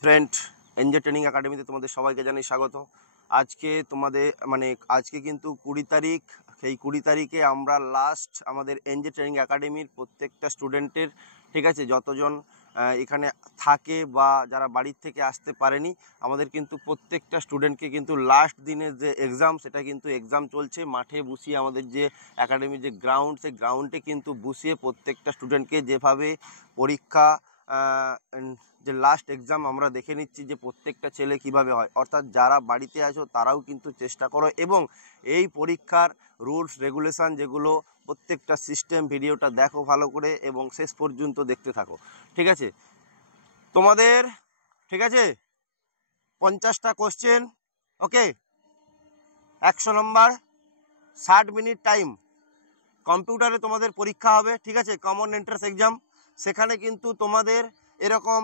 Friend, NJ training একাডেমিতে তোমাদের সবাইকে জানাই স্বাগত। আজকে কিন্তু 20 তারিখ। সেই 20 তারিখে আমরা লাস্ট আমাদের এনজে ট্রেনিং একাডেমির প্রত্যেকটা স্টুডেন্টের, ঠিক আছে, যতজন এখানে থাকে বা যারা বাড়ির থেকে আসতে পারেনি, আমাদের কিন্তু প্রত্যেকটা স্টুডেন্টকে কিন্তু লাস্ট দিনের যে এক্সাম, সেটা কিন্তু এক্সাম চলছে মাঠে বসিয়ে। আমাদের যে একাডেমির যে গ্রাউন্ড, সেই গ্রাউন্ডে কিন্তু বসিয়ে প্রত্যেকটা স্টুডেন্টকে যেভাবে পরীক্ষা, যে লাস্ট এক্সাম আমরা দেখে নিচ্ছি যে প্রত্যেকটা ছেলে কিভাবে হয়। অর্থাৎ যারা বাড়িতে আছো তারাও কিন্তু চেষ্টা করো এবং এই পরীক্ষার রুলস রেগুলেশন যেগুলো, প্রত্যেকটা সিস্টেম ভিডিওটা দেখো ভালো করে এবং শেষ পর্যন্ত দেখতে থাকো, ঠিক আছে তোমাদের? ঠিক আছে, 50টা কোশ্চেন, ওকে, 100 নম্বর, 60 মিনিট টাইম। কম্পিউটারে তোমাদের পরীক্ষা হবে, ঠিক আছে, কমন এন্ট্রান্স এক্সাম। সেখানে কিন্তু তোমাদের এরকম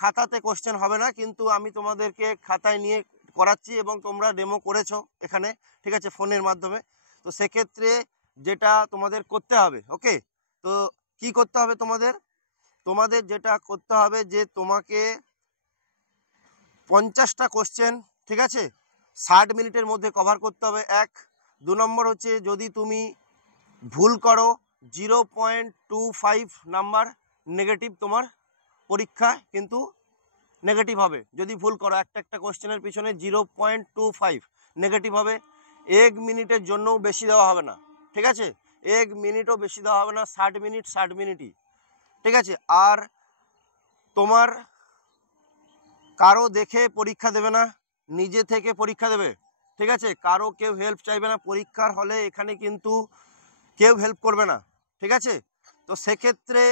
খাতাতে কোশ্চেন হবে না, কিন্তু আমি তোমাদেরকে খাতায় নিয়ে করাচ্ছি এবং তোমরা ডেমো করেছো এখানে, ঠিক আছে, ফোনের মাধ্যমে। তো সেক্ষেত্রে যেটা তোমাদের করতে হবে, ওকে, তো কি করতে হবে তোমাদের যেটা করতে হবে যে তোমাকে 50টা কোশ্চেন, ঠিক আছে, 60 মিনিটের মধ্যে কভার করতে হবে। 2 নম্বর হচ্ছে, যদি তুমি ভুল করো 0.25 নাম্বার নেগেটিভ, তোমার পরীক্ষা কিন্তু নেগেটিভ হবে। যদি ভুল করো একটা কোশ্চেনের পিছনে 0.25 নেগেটিভ হবে। 1 মিনিটের জন্যও বেশি দেওয়া হবে না, ঠিক আছে, 1 মিনিটও বেশি দেওয়া হবে না। 60 মিনিটই, ঠিক আছে। আর তোমার কারো দেখে পরীক্ষা দেবে না, নিজে থেকে পরীক্ষা দেবে, ঠিক আছে। কারো কেউ হেল্প চাইবে না পরীক্ষার হলে, এখানে কিন্তু কেউ হেল্প করবে না, ঠিক আছে। তো সেক্ষেত্রে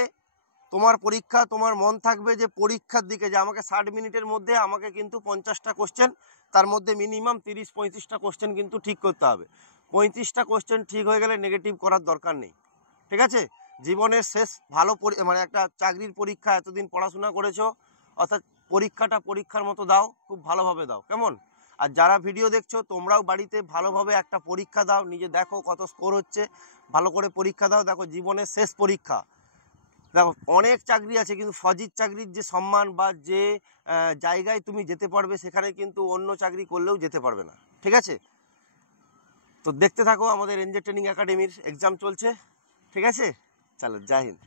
তোমার পরীক্ষা, তোমার মন থাকবে যে পরীক্ষার দিকে, যে আমাকে 60 মিনিটের মধ্যে আমাকে কিন্তু 50টা কোশ্চেন, তার মধ্যে মিনিমাম 30-35টা কোশ্চেন কিন্তু ঠিক করতে হবে। 35টা কোশ্চেন ঠিক হয়ে গেলে নেগেটিভ করার দরকার নেই, ঠিক আছে। জীবনের শেষ ভালো একটা চাকরির পরীক্ষা, এতদিন পড়াশোনা করেছো, অর্থাৎ পরীক্ষাটা পরীক্ষার মতো দাও, খুব ভালোভাবে দাও, কেমন? আর যারা ভিডিও দেখছো তোমরাও বাড়িতে ভালোভাবে একটা পরীক্ষা দাও, নিজে দেখো কত স্কোর হচ্ছে, ভালো করে পরীক্ষা দাও। দেখো, জীবনের শেষ পরীক্ষা। দেখো, অনেক চাকরি আছে, কিন্তু ফৌজির চাকরির যে সম্মান বা যে জায়গায় তুমি যেতে পারবে, সেখানে কিন্তু অন্য চাকরি করলেও যেতে পারবে না, ঠিক আছে। তো দেখতে থাকো, আমাদের এনজে ট্রেনিং একাডেমির এক্সাম চলছে, ঠিক আছে। চলো, জয় হিন্দ।